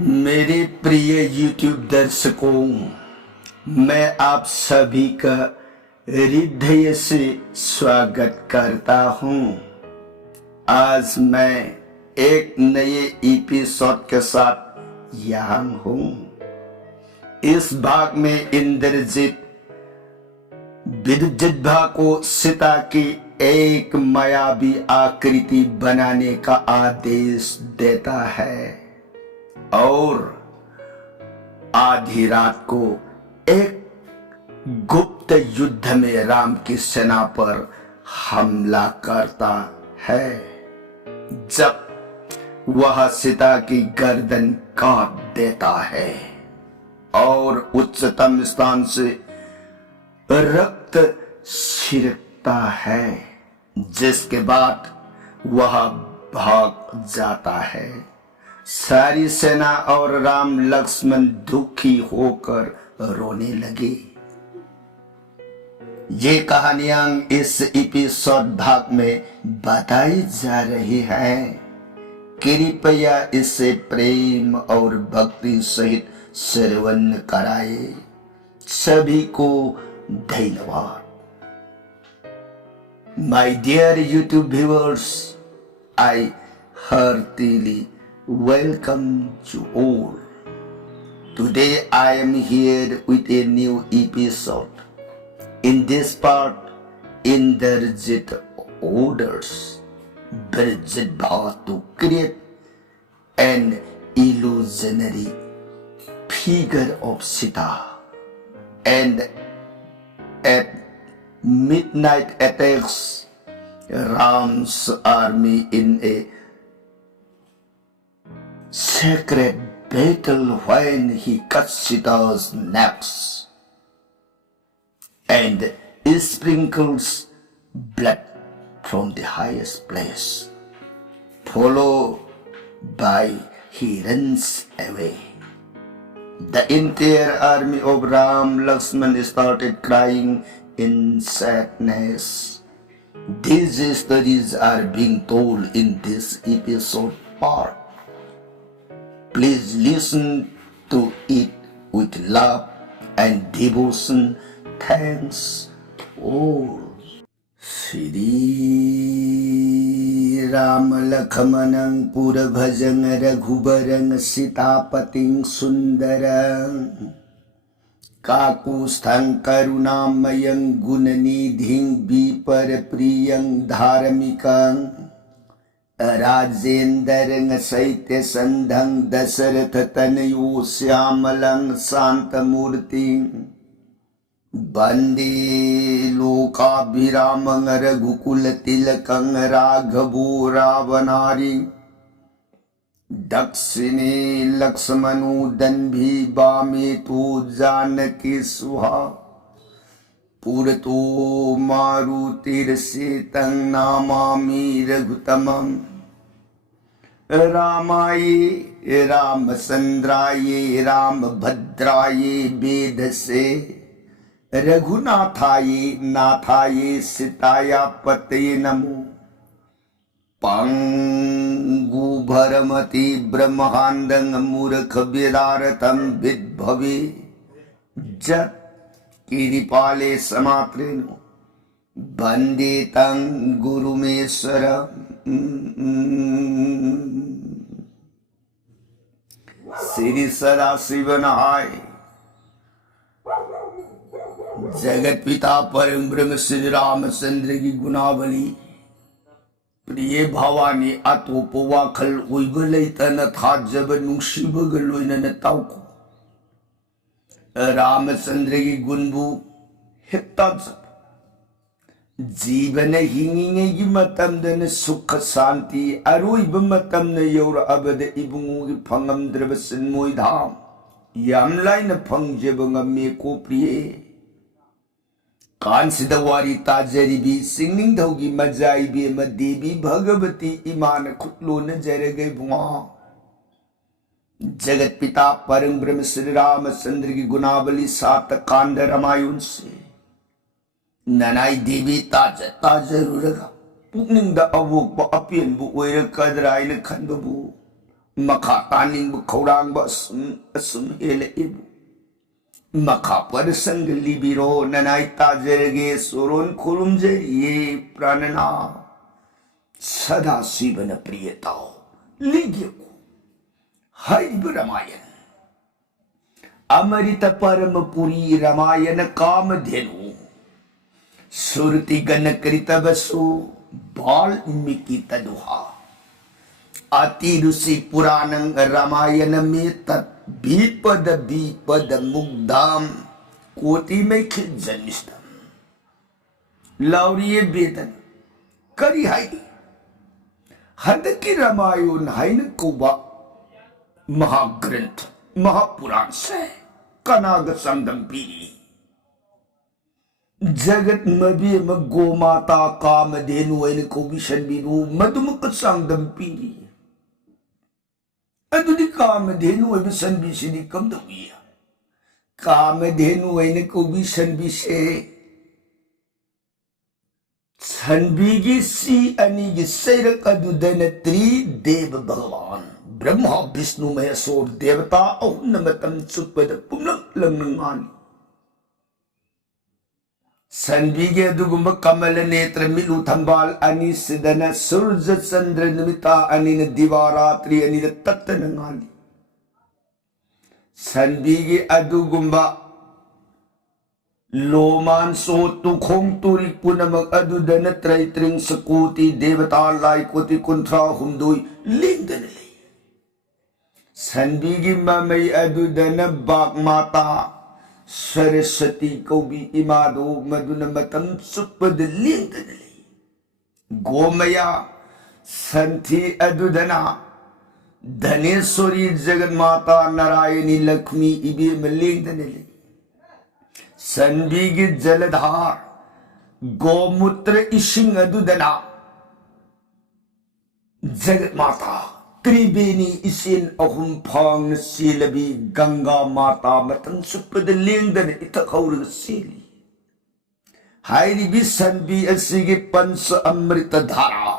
मेरे प्रिय YouTube दर्शकों, मैं आप सभी का हृदय से स्वागत करता हूं। आज मैं एक नए एपिसोड के साथ यहाँ हूं। इस भाग में इंद्रजीत विद्युद्भा को सीता की एक मायावी आकृति बनाने का आदेश देता है और आधी रात को एक गुप्त युद्ध में राम की सेना पर हमला करता है। जब वह सीता की गर्दन काट देता है और उच्चतम स्थान से रक्त छिड़कता है, जिसके बाद वह भाग जाता है। सारी सेना और राम लक्ष्मण दुखी होकर रोने लगे। ये कहानियां इस एपिसोड भाग में बताई जा रही है। कृपया इसे प्रेम और भक्ति सहित श्रवण कराए। सभी को धन्यवाद। My dear YouTube viewers, I heartily welcome you all. Today I am here with a new episode. In this part, Indrajit orders Vidyudbha to create an illusionary figure of Sita, and at midnight attacks Ram's army in a sacred battle when he cuts Sita's necks and sprinkles blood from the highest place, followed by he runs away. The entire army of Ram Lakshman started crying in sadness. These stories are being told in this episode part. Please listen to it with love and devotion. Thanks all. Shri Ram Lakshmanang Purabhajang Raghubarang Sitapating Sundarang Kakusthang Karunamayang Gunanidhing Vipar Priyang Dharamikang Rajendra सैत्य संधं Dasharath तनयो श्यामलं शांतमूर्ति वंदे लोकाभिरामं रघुकुल तिलकं राघवो रावणारि दक्षिणे लक्ष्मणो दन्भी वामे तो जानकी सुहा पुरतो मारुतिर्षेतं नमामि रघुतमम् रामाय रामचंद्राय रामभद्राय वेदसे रघुनाथाय नाथाय सीताया पतये नमो। पंगु भरमति ब्रह्मांडं मूर्ख विदारतं विद्भवे जत् कृपाले समात्रेणो वंदे तं गुरुमेश्वरम्। श्री सदाशिव नहाय। जगत पिता परम ब्रह्म श्री रामचंद्र की गुणावली। प्रिय भवानी अतोपवाखल उइगलैतन था जब नुंसिबगलोइन ताउको रामचंद्र की गुणबु हितज जीवन हिंगिंगेगी मतमदन सुख शांति अरोइब मतमन यौरअबद इबुंगोगी फंगमद्रब सिन्मोय धाम यामलाइन फंगजेब ngame को प्रिय कांसिद वारी ताजरीबी सिंगनिंग धौगी मजाइबे मदेवी भगवती ईमान खुटलोन जरगै बुआ। जगत पिता परम ब्रह्म श्री रामचंद्र की गुणावली 7 कांड रामायण से ननाई देवी ताजरूरगा पुकनिंग दा अवोक अपेन बु ओइर कदराइन खनबु मखा तानिंग खौरांग असुम हेलेबु मखा पर संग लिबिरो ननाई ताजरगे सोरोन खुरुमजरिये प्राणना सदा शिवन प्रियताओ लिग्यको हरिब रामायण अमृत परम पुरी रामायण कामधेनु सुरति गण कृतवसु वाल्मीकि तदुहा अति ऋषि पुराण रामायण में विपद मुग्धाम कोटि में खिजनिष्ठम लाउरिये वेदन करी हाई हद की रामायण हाइन कोबा महाग्रंथ महापुराण से कनाग संगम पीरी जगत मबी म गोमाता कामधेनु ऐन को विषणबिनु मधुमुख संगम पीरी अदुदी कामधेनु ऐन संबिसिदी कम दविया कामधेनु ऐन को विषणबिसे संबिगी सी अनिगी सैरक अदुदन त्रिदेव भगवान ब्रह्मा विष्णु महेश्वर देवता अहुनमतम चुपद पुनक लंगनानी संबिगे दुगुम्ब कमल नेत्र मिलु थंबाल अनि सिदन सूर्य चंद्र निमिता अनिन दिवारात्रि अनिन तत्तनंगाली संबिगे अदुगुम्ब लोमान सो तुखोंग तुरी पुनमक अदुदन त्रैत्रिंग सकोति देवता लाई कोटि कुंथ्रा हुंदुई लिंदन ले संबिगे ममई अदुदन बाग माता सरस्वती कौबी इमादो मधुन मतम सुपद लिंगन ले गोमया संथी अदुदना धनेश्वरी जगन माता नारायणी लक्ष्मी इबे लिंगन ले संबिगी जलधार गोमूत्र इशिंग अदुदना जगत माता त्रिवेणी इसिन अहुम फांग सीलबी गंगा माता मतन सुपद लेंदन इतखौर सीली हाइरिबी संबी असिगे पंच अमृत धारा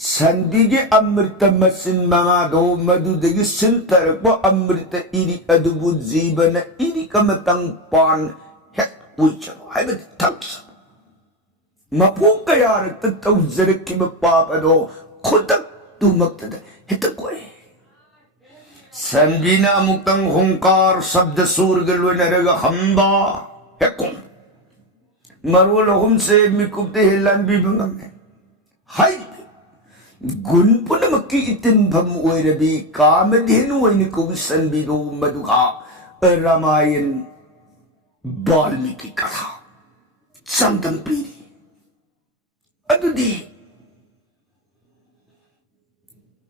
संबी के अमृत मसिन मंगादो मधुदगी सिंतरक अमृत इरी अदुबु जीवन इरी कमतंग पान हेक उइचो हाइबे थक्स मपु कयारक तौजरक पापदो खुदक तुमक्तद हितकोए संबीना मुक्तंग हुंकार शब्द सूर्ग लुनरग हम्बा हेकुम मरोल हुम से मिकुते हिलन भी बंगमे हाय गुण पुनमकी इतिन भम ओइरबी कामधेनु ओइन को संबीदो मधुहा रामायण वाल्मीकि कथा संतम पीरी अदुदी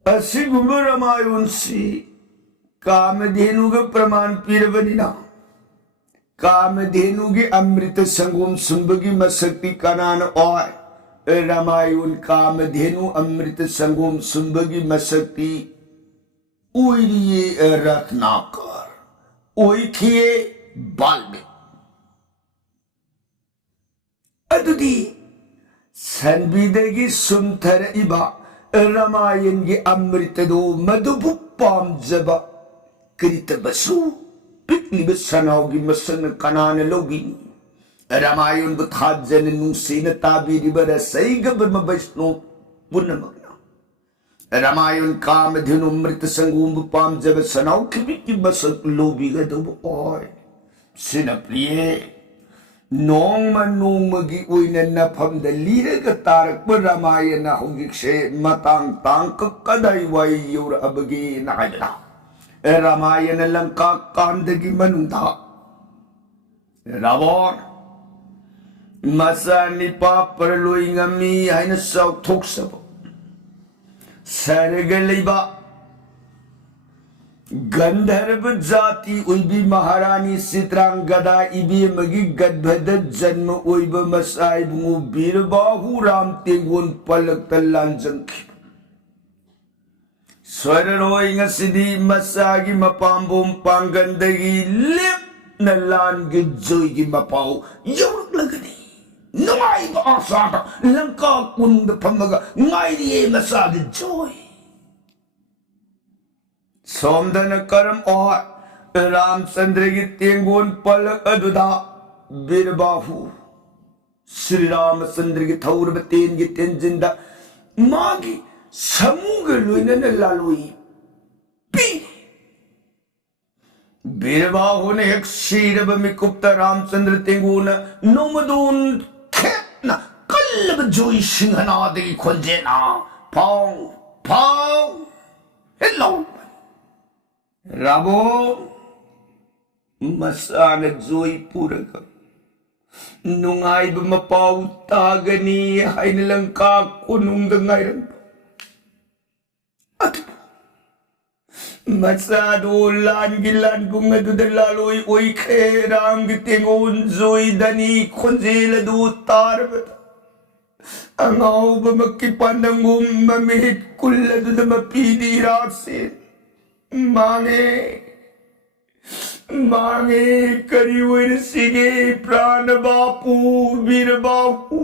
असिगुम्ब रामायण सी कामधेनु के प्रमाण पीरवनिना कामधेनु के अमृत संगम सुंबगी मशक्ति कनान और रामायण कामधेनु अमृत संगम सुंबगी मशक्ति उइरिये रत्नाकर ओइखिए वाल्मीकि अदुदी संबिदगी सुमथर इबा रामायण के अमृत दो मधुबु पामजबा कृतबसु पिकलिब सनाओगी मसन कनान लोगी रामायण बथाजन नुसीन ताबीरिबर सैगबर मबैष्णो पुनमग्ना रामायण कामधेनु अमृत संगुम पामजब सनाओ की मसक लोबी गदब ओय सिनप्रिये नोंग की नफम लीरग तारक रामायण हौजिसे मतंग तांक कदाई वाई योर अबगे नायना रामायण लंका कांदगी मनुदा रावण मसा निपा परलोई ngami haina sau thoksab सरगलिबा गंधर्व जाति उइबी महारानी चित्रांगदा इबी मगी गदभद जन्म उइब मसाई बुंगु बीरबाहु राम तेगुन पलक तलांजंखि स्वररोइंग सिदी मसागी मपाम्बुम पांगंदगी लिप नलानगी जोइगी मपाउ यौरक लगनी नुआई आसाता लंका कुंद फमगा ngairiye मसागी जोई सोमदन करम और रामचंद्र की तेंगोन पलक अदुदा बीरबाहु श्री रामचंद्र की थौर बतेन की तेंजिंदा मागी समूह लोइनन लालुई पी बीरबाहु ने एक शीरब में कुप्ता रामचंद्र तेंगोन नोमदोन खेतना कल्लब जोई सिंहनादि खोजेना पांग पांग हेलो राबो मसान जोई पूरक नुंगाइब मपाउ तागनी हाइन लंका कोनुंग दंगाइरन मसादो लान गिलान बुंग दुदलालोई ओई खे राम गितेंगोन जोई दनी खोजेल दो तारबत अंगाउ बमक्की पांडंगुम ममित कुल्ल दुदम पीदी रासे मांगे मांगे करी सिगे प्राण बापू वीर बापू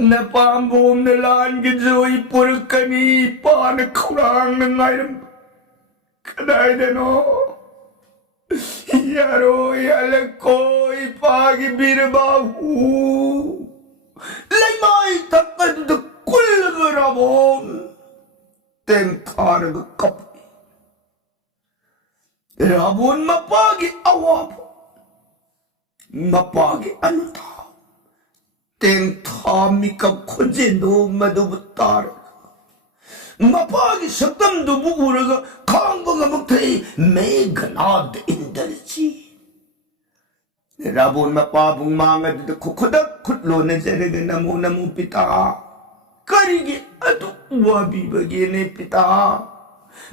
न पांबोम न लान की जोई पुरकनी पान खुरांग नायरम कदाई देनो यारो याल कोई पागी वीर बापू लेमाई तकद द कुल गराबोम तें थारग कप राबोन मपागी अवाब मपागी अनुता तें थामी कब खुजे दो मधुबतार मपागी सतम दुबु उरग खांग मुक्ते मेघनाद इंद्रजी राबोन मपाबुंग मांगद खुखुदक खुटलो नजरग नमो नमो पिता करिगे अदु वाबी बगेने पिता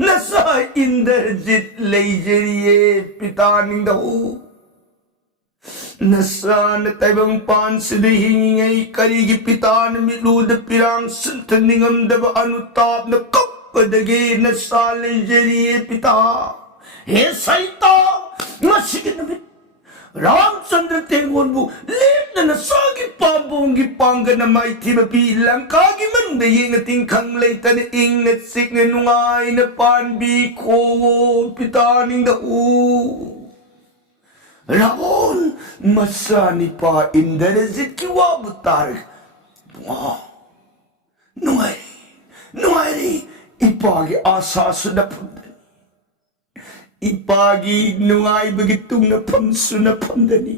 नसा इंद्रजित लेजरिए पिता निंदो नसान तैबं पान सिदहिंगै करिगे पितान मिलूद पिरांग संत निगम दब अनुताप न कपदगे नसा लेजरिए पिता हे सैता मसिगे नबि रामचंद्र तेंगोनबु लेपन सागी पांबोंगी पांगन माइथि बपी लंका की मन येंग तिंखंग लेतन इंग सिग्न नुंगाइन पानबी खो पिता निंद रावण मसानी पा इंद्रजित की वाबुतार नुंगाई नुंगाई इपागे आशा सुदपुंद इपागी नुआई बगी तुंगना फमसुना फमदनी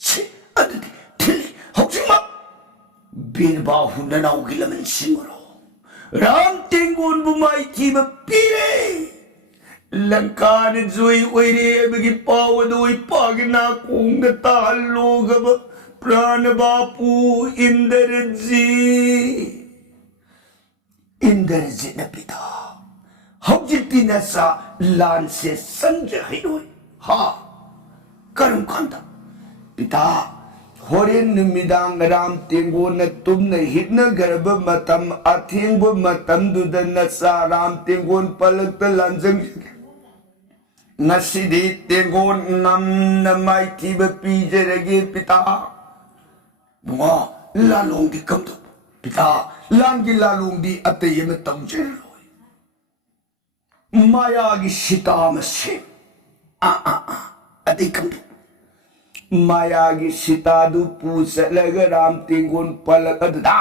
से अदि थिली हौजिमा बीरबाहु ननाउगी लमन सिंगरो राम तेंगोन बुमाई थीब पीरे लंका ने जोई ओइरे बगी पावदो इपागी ना कोंग तालोगब प्राण बापू इंद्रजी इंद्रजी न पिता हौजिती नसा लान से संजय हा करम कांता पिता होरेन निमिदांग राम तेंगोन तुमन हिटन गर्भ मतम अथेंग मतम दुद नसा राम तेंगोन पलक लांजंग नसीदी तेंगोन नम नमाइथी पीजरगे पिता बुआ लालोंगी कम तो पिता लांगी लालोंगी अतये में तमजेर माया की सीताम से अधिकम माया की सीतादु पूस लग राम तेंगोन पलक दा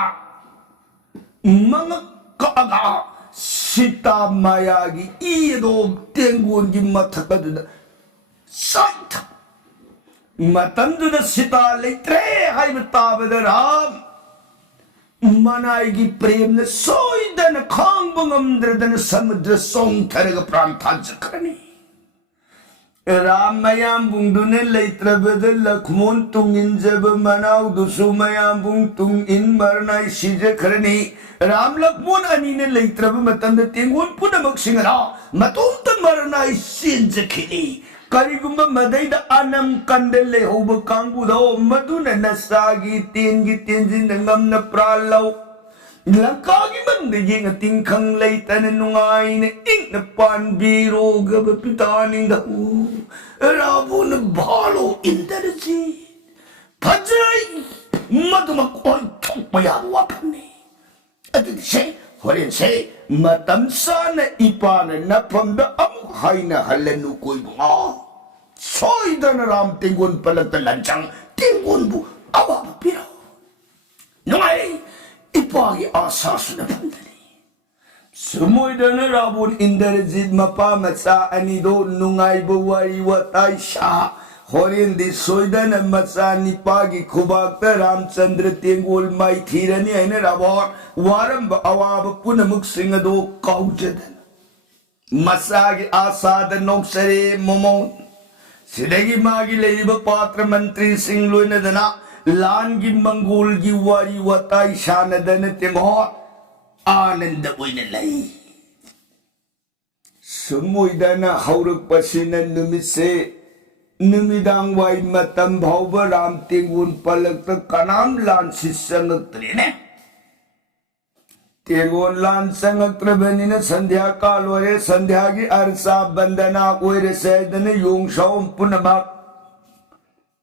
मंग कागा सीता माया की ईदो तेंगोन की मथक साइट मतंदु सीता लेत्रे हाय बताबद राम मनाई प्रेम ने सोईदन खांगबंगमद्रदन समुद्र सोंग थरग प्रांताज करनी राम मयाम बुंगदुने लेत्रबद लखमोन तुंग इन जब मनाव दुसु मयाम बुंग तुंग इन मरनाई सीजे करनी राम लखमोन अनी ने लेत्रब मतंद तेंगोन पुनमक सिंगरा मतोंत मरनाई सीजे खिनी करिगुम मदई द अनम कंदले होब कांगुदो मधुन नसागी तेंगी तेंजिन ngam न प्रालो लंका की मंद येंग तिंखंग लेतन नुंगाइन इंग न पानबीरो गब पितानिंग रावण भालो इंद्रजी फजई मधुमक ओय थोपया वापने अदिसे होरेन से मतम साना इपाना नफम द अमु हाइना हल्लेनु कोई बुआ सोइदन राम तेंगुन पलक लंचंग तेंगुन बु अवाब पिरो नुआई इपागी आशा सुनफंदनी सुमोइदन राबुन इंद्रजित मपा मचा अनिदो नुआई बुवारी वताई शा होरेन दि सोइदन मचा निपागी खुबाक रामचंद्र तेंगुल माई थीरनी है राबोर वारम अवाब पुनमुख सिंह दो काउजदन मसागी आसाद नौसरे मोमोन सिदगी मागी लेब पात्र मंत्री सिंह लोइनदना लान की मंगोल की वारी वताई शानदन तेंगोर आनंद ओइन लई सुमोइदन हौरक पसिन नुमिसे नुमिदांग वाई मतम भाव राम तेंगुन पलक कनाम लान सिसंगत्रेने तेगोन लान संगत्रबनिन संध्या काल वरे संध्या की अरसा बंदना ओइरे सैदन योंगशौम पुनमक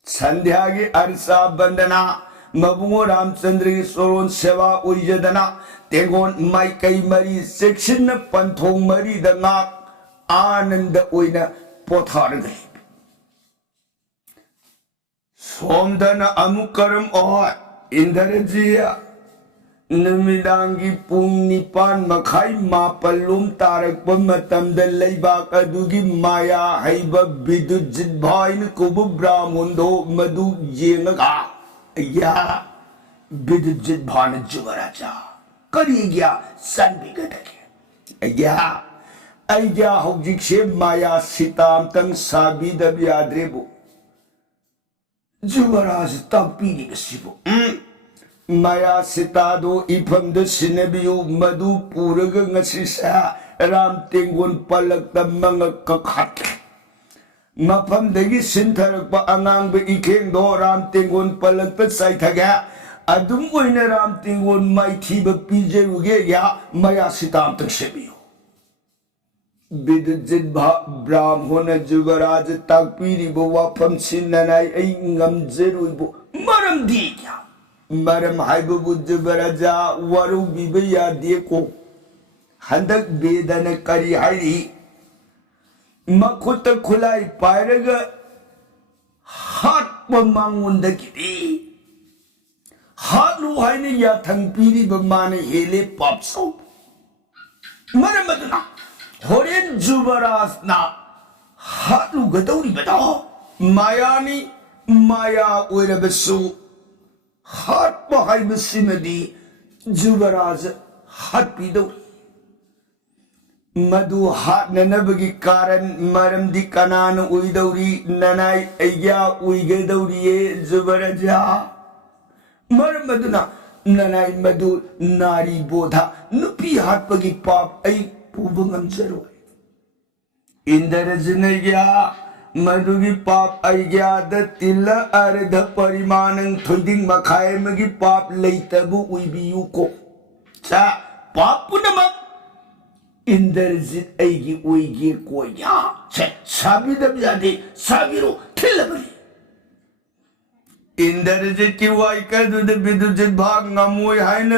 संध्या की अरसा बंदना मबुंगो रामचंद्र की सोरोन सेवा उइजदना तेगोन माइकई मरी सेक्शन पंथोंग मरी दंगा आनंद ओइना पोथार गई सोमदन अमुकरम और इंद्रजिया नुमिदांगी पुंग निपान मखाई मापलुम तारक मतम द लैबाक अदुगी माया हैब विद्युत भाइन कुबु ब्राह्मणदो मधु येंगा या विद्युत भान जुवराजा करिया सनबिगदगे या अय्या हौजिक से माया सीताम तंग साबी दब याद्रेबु जुवराज तापीनी गसिबु माया सितादो इफम द सिनेबियु मधु पूरग ngasiसा राम तेंगुन पलक तमंग कखात मफम दगी सिंथरक अंगांग बे इखेंग दो राम तेंगुन पलक त साइथगा अदुम ओइने राम तेंगुन माइथी ब पीजेरुगे या माया सिताम तक सेबियु विद्युत ब्राह्मण जुवराज ताकपीरी बो वाफम सिन्ननाई ऐ ngamjeruibo मरम दी क्या मरम हाइबु जुवराजा वरु बिबया देखो हंदक बेदन करी हारी मखुत खुलाई पायरग हाथ बमांगुंद की हाथ लुहाइने या थंगपीरी बमाने हेले पापसो मरम मदना होरेन जुवराज ना हाथ लु गदौरी बताओ मायानी माया ओइरबसु हाथ बहाई बसिनदी जुवराज हाथ पीदो मधु हाथ ननबगी कारण मरम दी कनान उइदौरी ननाई अय्या उइगदौरिये जुवराजा मरम मदुना ननाई मधु नारी बोधा नुपी हाथ पगी पाप ऐ पुबंगम जरो इंद्रजनया मधुगी पाप अज्ञात तिल अर्ध परिमाणं थुदिंग मखाय मगी पाप लेतबु उइबियु को चा पाप पुनमक इंद्रजित ऐगी उइगी को या छे साबिदब यादे साबिरो थिलबरी इंद्रजित की वाइका दुद विदुजित भाग नमोय हाइन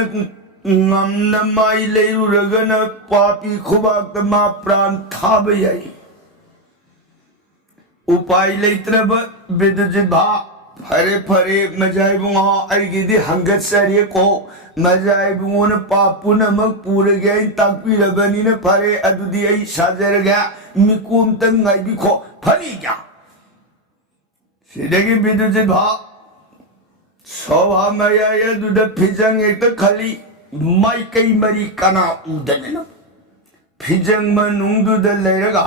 नमन माई लेरुरगन पापी खुबाक मा प्राण थाब याई उपाय लेत्रब विदुजित भा फरे फरे मजाई बुंगा अरगिदी हंगत सरिये को मजाई बुंगोन पापुन मग पूरे गए ताकपी रबनी ने फरे अदुदी आई साजर गया मिकुम तंग आई भी खो फरी क्या सिद्धगी विदुजित भा सोभा मया या दुद फिजंग एक तो खली माई कई मरी कना उदन न फिजंग मनुंग दुद लेरगा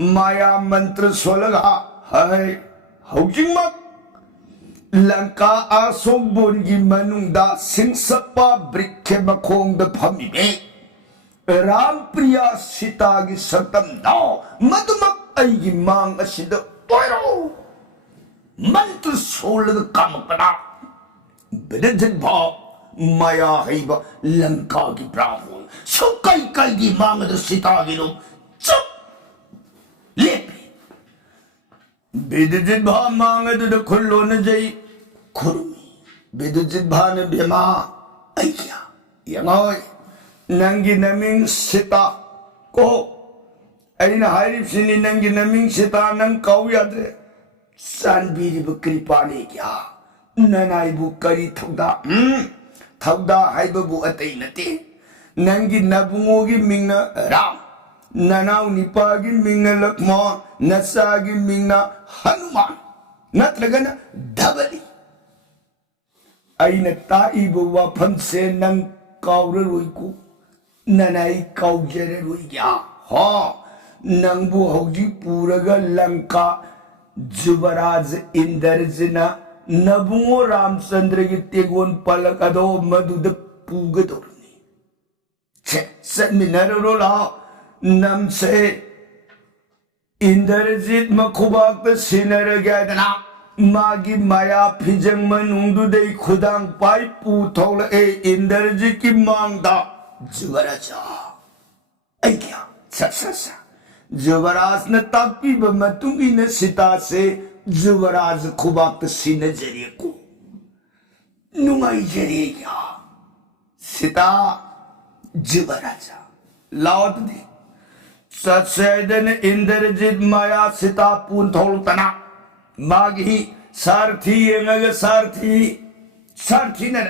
माया मंत्र सोलगा है हौजिंग मक लंका आसोक बोनगी मनुंगदा सिंसपा ब्रिखे मखोंग द फमी में राम प्रिया सीता की सतम दाओ मधुमक ऐगी मांग असिद ओरो मंत्र सोलग काम पना बिदजित भाव माया हैब लंका की ब्राह्मण सुकाई कई की मांग द सीता की लोग चुप लेपे बिदजित भा मांगद द खुल्लो न जई खुरुमी बिदजित भा ने बेमा अय्या यंगोय नंगी नमिंग सीता को अना हारिबसिनी नंगी नमिंग सीता नंग काउ याद्रे सानबीरिब कृपाने क्या ननाइबु करी थौदा हाइबबु अतै नते नंगी नबुंगोगी मिंगना राम ननाउ निपागी मिंगना लक्ष्मण नसागी मिंगना हनुमान नत्रगना धबली अइना ताइबु वाफमसे नंग काउररोइको ननाई काउजररोइया हा नंगबु हौजी पूरगा लंका जुबराज इंद्रजना नबुंगो रामचंद्र की तेगोन पलक अदो मधुद पूगदोरनी छे सन्मिनरो ला नमसे इंद्रजित मखुबाक सिनरगदना मागी माया फिजंग मनुंगदुदै खुदांग पाइ पुथौल ए इंद्रजित की मांगदा जुबराजा अय्या सा जुबराज ने ताकि बमतुंगी ने सीता से जुबराज खुबाक सीने जरिए को नुमाई जरिए क्या सीता जुबराजा लावत दी सत्सैदन इंद्रजित माया सीता पून थोल तना मागी सारथी एंगग सारथी ने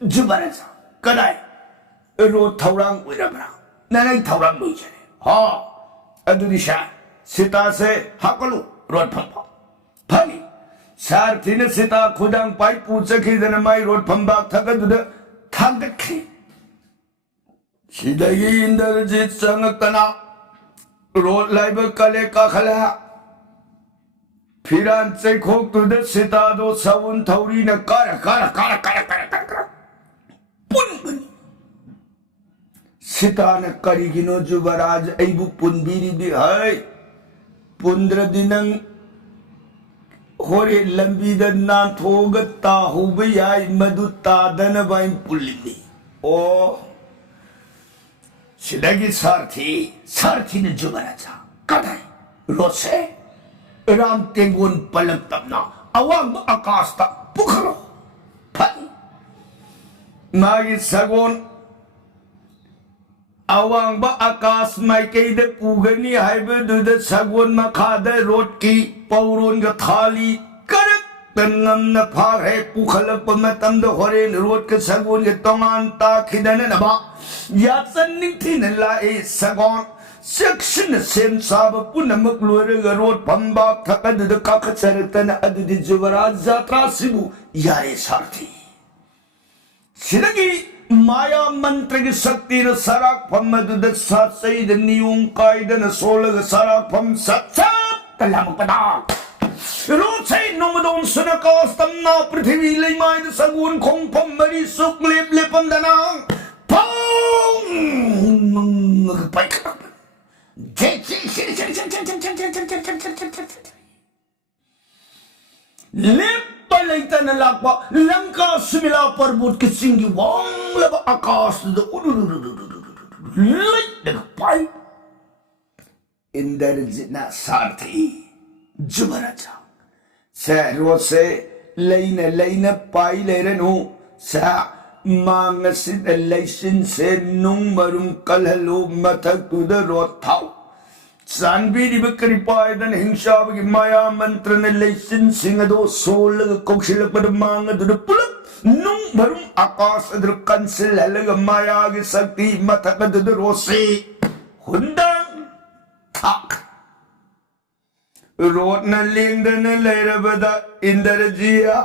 जुबराजा कदाई रो थौरांग उइरबरा ननै थौरांग लोई जरे हा अदुदिशा सीता से हाकलु रोड फंपा फनी सारथी ने सीता खुदांग पाइ पूछखी दन माई रोड फंबा थगदुद थागदखी सिदगी इंद्रजित संगतना रोड लाइब कले काखला फिरान चैखोक तुद सीता दो सवुन थौरी न कर पुन सीता ने करिगिनो जुबराज ऐबु पुनबिरी भी है पुंद्र दिनंग होरे लंबी दन्ना थोग ताहुब याय मधु तादन बाइन पुलिनी ओ सिदगी सारथी ने जुबराजा कदाई रोसे राम तेंगुन पलक तबना अवांग आकाश ता पुखलो फनी मागी सगोन अवांग आकाश माइकेद पुगनी हाइबदुद सगोन मखाद रोड की पौरोन ग थाली करक तन्नम फारे पुखलप मतम द होरेन रोड के सगोन के तोंगान ता खिदन नबा यासन निथिन लाए सगोन सेक्शन सेम साब पुनमक लोरग रोड पंबा थकद काख चरतन अदि जुबराज जात्रा सिबु यारे सारथी सिदगी माया मंत्र की शक्ति न सराक फम दुद सत्सैद नियुं कायदन सोलग सराक फम सत्सत तलम पदा रोचे नोमदोन सुनकास्तम ना पृथ्वी लेमायद सगुन खों फम मरी सुक लेप लेपम दना पोंग पाइक लेप पलैता न लापा लंका सुमिला पर्वत के सिंगी वांग लबा आकाश द लैट पाइ इंद्रजित सारथी जुबराजा से रोसे लैन पाइ लेरनु सा मांग सिद लैसिन से नुंग मरुम कलहलो मथक तुद रोथ थाउ सानबीरिब कृपायदन हिंसाबगी माया मंत्र ने लैसिन सिंगदो सोलग कौशलपद मांगदुद पुलक नुंग भरुम आकाश अदर कंसिल हलग माया की शक्ति मथकदुद रोसे हुंदंग थाक रोड न लेंगदन लेरबदा इंद्रजिया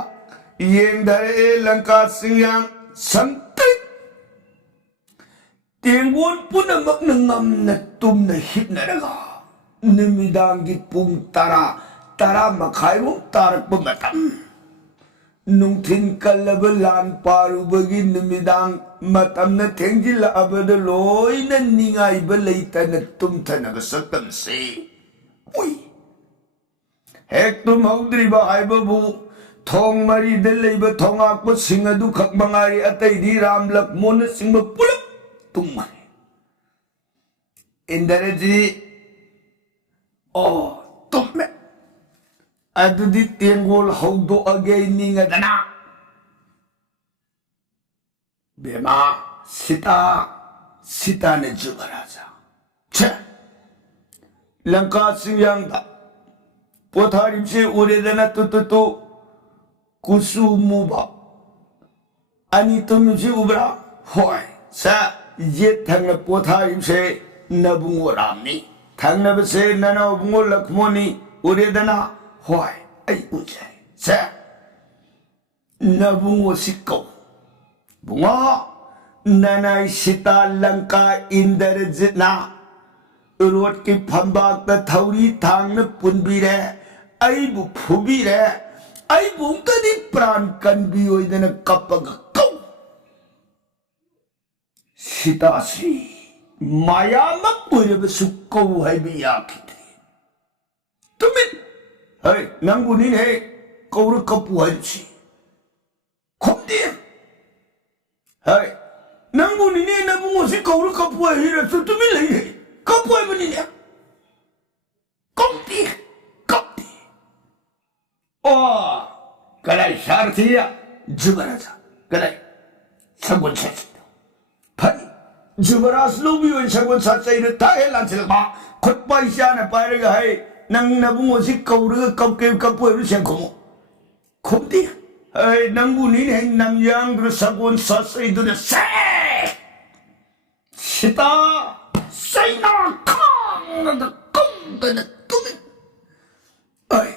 येंगदरे लंका सिंगांग संतृ तेंगोन पुनमक नंगम न तुम न हिपनरगा निमिदांगी पुंग तारा मखाइरो तारक मतम नुंथिन कलब लान पारुबगी निमिदांग मतम न थेंजिल अबद लोई न निगाई बलैतन तुम थनग सकम से उई हेक तुम हौद्री बाइबबु थोंग मरी दलेब थोंगाक सिंह अदु खक मंगाई अतैदी राम लक्ष्मण सिंह पुलक तुम मरे इंद्रजी ओ तुम में अदुदी तेंगोल हौदो अगे निंगदना बेमा सीता 시단에 죽어라자. 자, 랑카 승양다. 보타림시 오래되나 또 구수무바. 아니 또뮤시 우브라. 호이. 자, 이제 당나 보타림시 나붕오람니. 당나버세 나나 붕올라 구모니 오래되나 호이. 아이 우제. 자, 나붕오 식고. 붕어. 나나이 시타 랑카 인더르즈나. रोड के फंबाक थौरी थांग पुनबीरे आईबु फुबीरे आईबु तदी प्राण कनबी ओइदन कपग कौ सीताश्री माया मपुरब सुक्कौ हाइबि याकिते तुमिन है नंगुनि है कौर कपु हाइछि खोमदे है नंगुनि ने नबुंगोसे कौर कपु हाइरसु तुमिन लैहे कपु है बनिया कम्ती कम्ती ओ कलाई शारथिया जुबराजा कलाई सगुन छचितो भाई जुबराज लोग भी वन सगुन छचै न ताहे लांचल बा खुद पैसा न पारेगा है नंग नबुंगो सि कौर कप के कपु है रुसें खोमो खोमती है नंगुनि है नमयांग द्र सगुन छचै दुन से सिता Sayna kang na kong na tumin. Ay,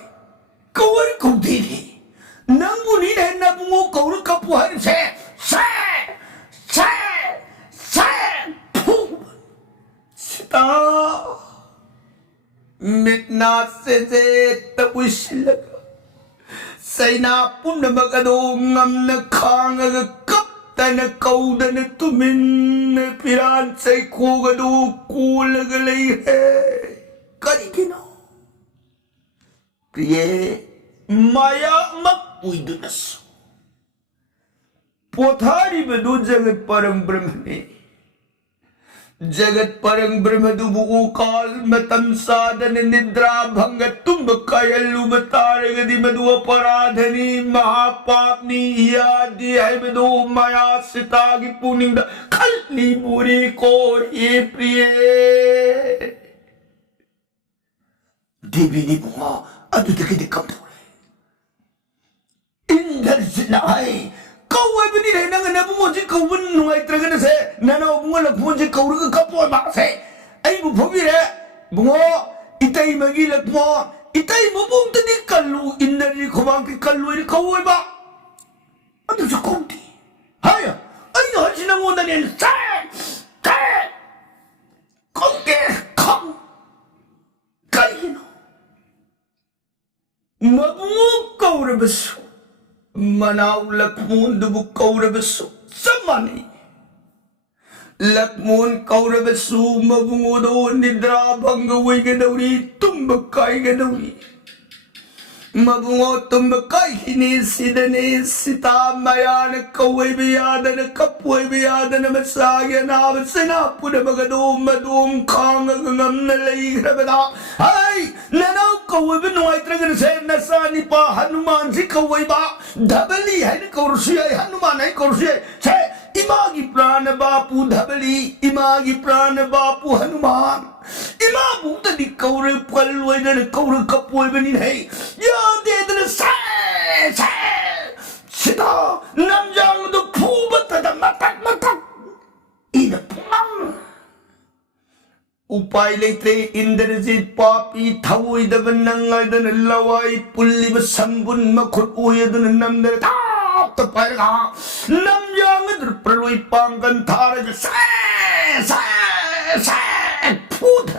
kawar kong dili. Nanguni na nabungo kawar kapuhan se, pum. Sita, mitna se tapusilaga. Sayna pun na magado ngam na kang agakap. तन कौदन तुमिन पिरान से कोगदो कूल गलई है करी के ना प्रिय माया मत उइदनस पोथारी बदु जगत परम ब्रह्म ने जगत परम ब्रह्म दुबु काल मतम साधन निद्रा भंग तुम कायलु बतारगदि मधु अपराधनी महापापनी यादि है मधु माया सिता की पुनिंद खल्ली बुरी को ये प्रिय देवी बुआ अदु तक दिक्कत हो रही इंदर जिनाई कौवे बनी रहे नंग नबुंगो जी कौवन नुआई तरगन से नना बुंगो लखमो जी कौरग कपो बा से आई बुफबी रे बुंगो इतई मगी लखमो इतई मुबुंग तदी कल्लू इंदरी खुबांग की कल्लू इ कौवे बा अदु जो कौती हाय आई हजिना मोदने से कौके खम कइनो मबुंगो कौरबसु मनाव लखमून दुबु कौरबसु सम्मानी लखमून कौरबसु मबुंगोदो निद्रा भंग वैगदौरी तुम्ब कायगदौरी मबुंगो तुम्ब कायहिने सिदने सिता मयान कौवे बियादन कपुवे बियादन मसागे नाव सेना पुद मगदो मदोम खांग गंगम न लईग्रबदा हाय नना कौवे बिनुआई तरगन से नसानी पा हनुमान जी कौवे बा धबली है न कौरसी है हनुमान है कौरसी है छे इमागी प्राण बापू धबली इमागी प्राण बापू हनुमान इमा बुत दि कौर पलवे न कौर कपोय बनी है या दे दन से सिता नमजांग दो फूबत द मतक इन पुंग उपाय लेते इंद्रजित पापी थवोय दबन नंगदन लवाई पुल्लिब संबुन मखुर ओयदन नमदर ता पायगा नमजांग दर प्रलोय पांगन थारज से फूद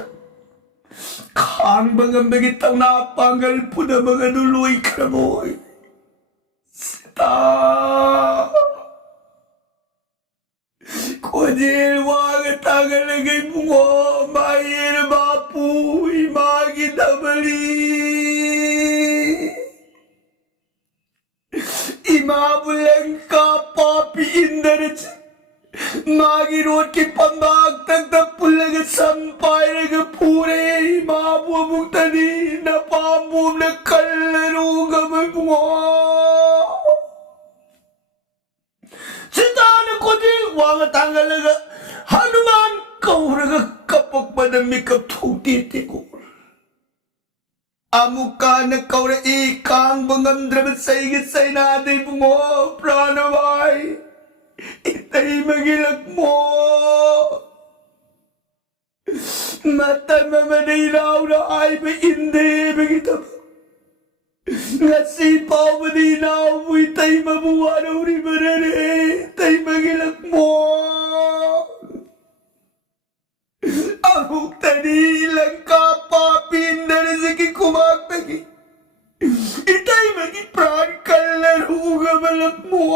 खांग बंगम बगी तवना पांगल पुद बगदु लोय खरबोय सिता कोजेल वाग तागल गई बुंगो मायर बापू इमागी दबली इमा बुलंका पापी इंदरज मागी रोड की पंबाग तक पुलग संपायरग पूरे माँ बुबुक तनी न पाम्बू न कल्लरूग बुआ सितान को दिल वांग तांगलग Hanuman Kauraga kapag madamikap tutitikol. Amuka na kaura ikang bangamdrabat sa igit sa inaday bungo, pranaway. Itay magilak mo. Mata mamaniraw na ay may hindi magita mo. Ngasipaw maninaw mo itay mabuwanaw ni marare. Itay magilak mo. Amuk tadi lang kapapin na sige kumakagi. Itay magipran kalaruga malak mo.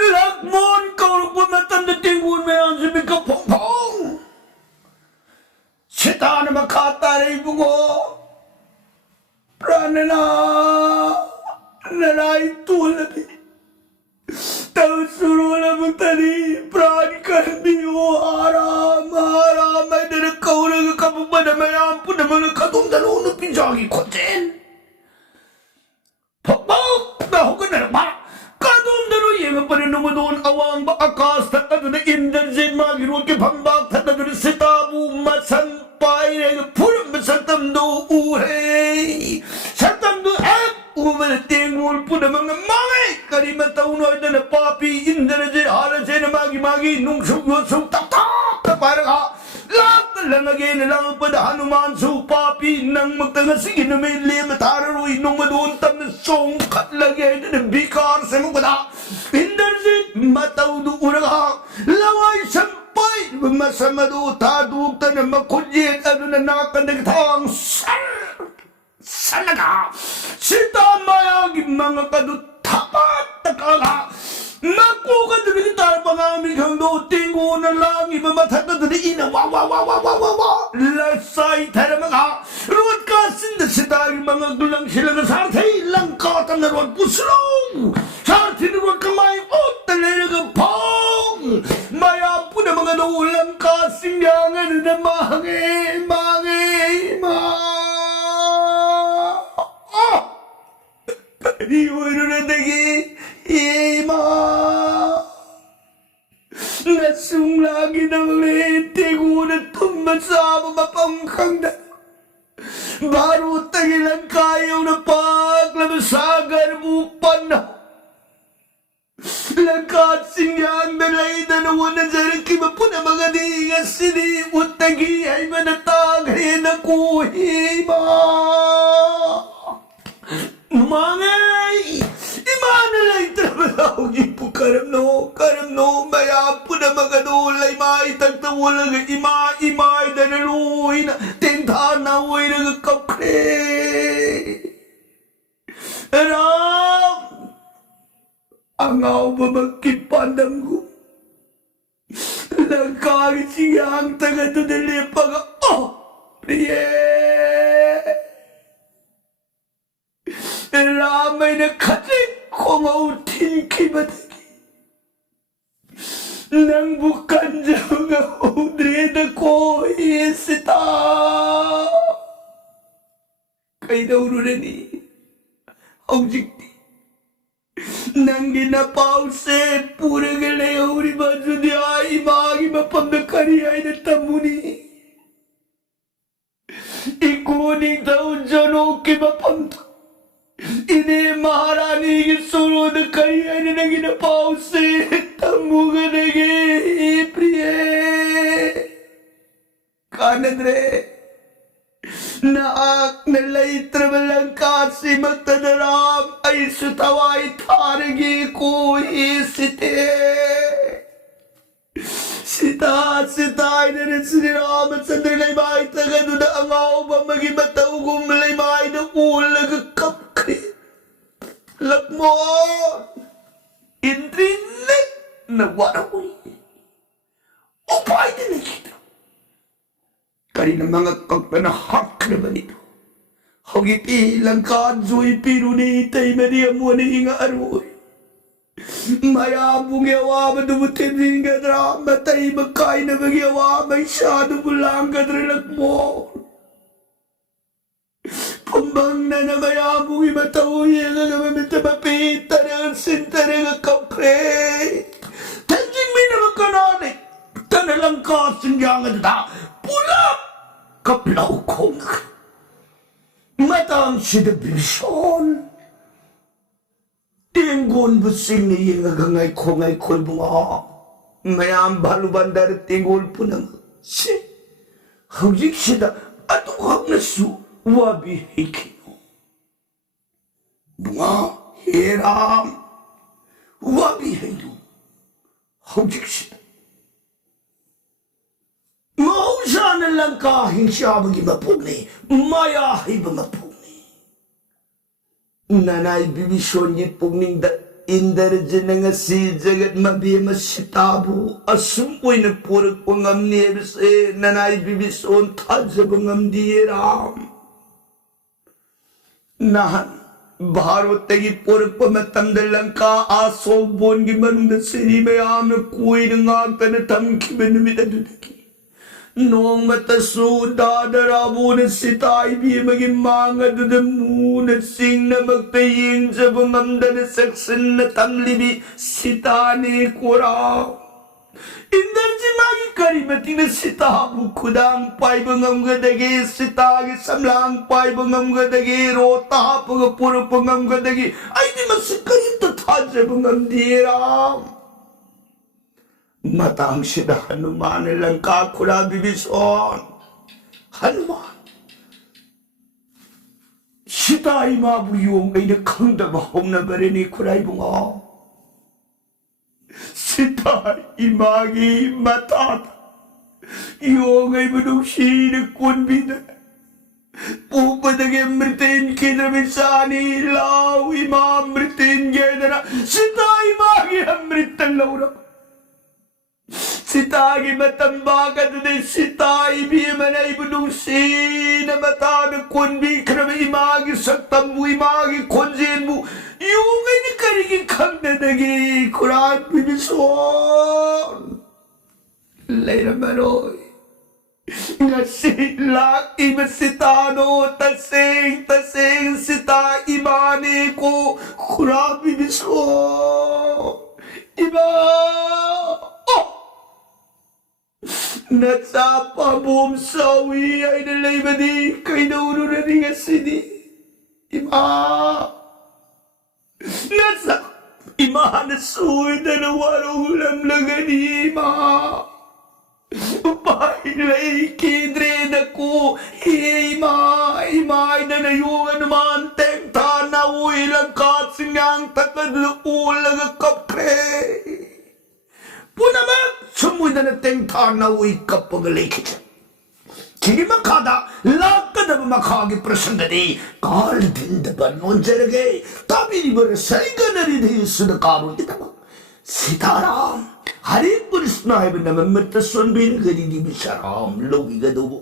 Lakmon kau pematan detingun meang sabi ka pong. Sita na makatari bungo. Pranana nanay tulabi. Tahu suruh lah tadi peranikan biu haram ay dari kau nak kamu pada mayampu dan melekatum dan unu pinjagi konten. Pak, dah kau nak mak. Kadum dan yang pada nama don awang bakas tak ada inderjin magirun ke pambak tak ada setabu masan pai dengan purum besatam do uhei satam do Umar tengul pun mga mangai karima taon ay na papi indana je halan se na magi nung suk tak parang ha lahat lang again lang pada Hanuman su papi nang magtangasig na may lima tararoy nung maduntam na songkat lagi na bikar sa mga pada indana je mataw do urang ha laway sampay masama do taduk na makudyet ano na nakakandagtang Salaga, sita mayagi mga kadut tapat takala. Naku kadut kita pangamig hang do tinggo na lang ibamathat na dali ina wa. Lasay tara mga ruwat kasin na sita mga gulang sila na sartay lang katan na ruwat puslong. Sartay na ruwat kamay o talaga pong. Mayapo na mga naulang kasing yangan na mangi. Iwano na dagi, ima. Nasung lagi ng lete ko na tumasama mapangkang na. Baru tagilang kayaw na paglamasagan mo pa na. Langkat singyang balay na nawan na dyan kima po na mga dingas sini utagi ay manatagay na kuhima. Mangay! Imana lang trabaho gipo karam no mayapo na mga dulay maitagtawala nga ima-imay na naluhin na tintanaway na kakapre. Aram! Angaw ba magkipandang ko? Langkari siyang taga to nalipag. Priye! Ramay na katik ko mautin kibatagi. Nang bukan dyan nga udre na ko isita. Kay dauro na ni. Objekti. Nang ginapause pura galayaw ni Banjo di ay magi mapamdakari ay natamuni. Ikuning taon dyan o kimapamdak. Ini maharani की सुनो न करिया ने नगी न पाव से तमुग नगे प्रिय कानद्रे नाक न लैत्र बलंका सिमत दराम ऐसु तवाई थारगी कोई सिते Sita ina rin si Ramachandra na imay tagado na angaw mamagi matawagong malay maay na ulag kapkri. Lakmo! Indrinik na warakoy. Upay na nakita. Kari na mga kagpanahak na ba nito? Hagit ilang kadzo'y pirunitay maniyamuan na inga aroy. Mayabong yawa madubutin din ka dra matay magkain na magyawa may syado bulang ka drilak mo pumbang na mayabong imatawin nga gamamit na mapita na ang sinta na kapre mananik tanalang singyangan da pulap kaplaw ko matang sida bison tinggon busing ni ngagangay ko ngay kolbunga mayam balubandar tingol punang si hujik sida atukak nasu wabi hikino bunga hiram wabi hikino hujik sida mausa na lang kahing siya bagi mapugni mayahi ba mapugni nanay bibisyon ni pugning da indarjan nga si jagat mabima sitabu asumpoy na purag pangam niyebis nanay bibisyon tajabangam diyeram nahan Bharot tagi purag pamatamdalang ka aso bon gimanong da siri mayam na kuy na nga ka na tamkiban na mitadudaki Noong mataso dadarabo na si Taibi maging mga dadamu na sing na magtaying sa bumamda na saksan na tamlibi si Tani Kura. Indar si magi karimati na si Tabu kudang pay bangam gadagi si Tagi samlang pay bangam gadagi rota pagapuro pangam gadagi ay di masikarim tatadya bangam diram. Matang sida Hanuman lang kakula bibison. Hanuman. Sita imabuyong ay nakangdabahong na barini kulay bunga. Sita imagi matata. Iyong ay manungsi na kunbida. Pupadagi amritin kinamisani law imamritin gedana. Sita imagi amritan laura. Sitagi matambaga doon sitai biyama na ibunong na mata na kunbi krama imagi saktambu imagi konjen mo yung ay nakariging kang nadagi Quran bibison Layla Maroy nga sila imasitano tasing sita imani ko Quran bibison iba Natsapa bom sawi ay nalaybadi kay nauno na ringa sidi. Ima. Natsa. Ima na suwi na nawarong lamlagan ni Ima. Pailay kidre na ko. Ima. Ima ay nanayungan naman. Tengta na uwilang katsingang takadluulang kapre. Punaman. Sumuy na nateng tanawi kapagalikit. Kini makada, lakad na makagi prasangadi, kaldin da ba nun jaragay, tabi ni barasay ka na rin sa nakarong kita mo. Sitaram, hari pulis na iba naman matason binagari di bisaram, logi ka daw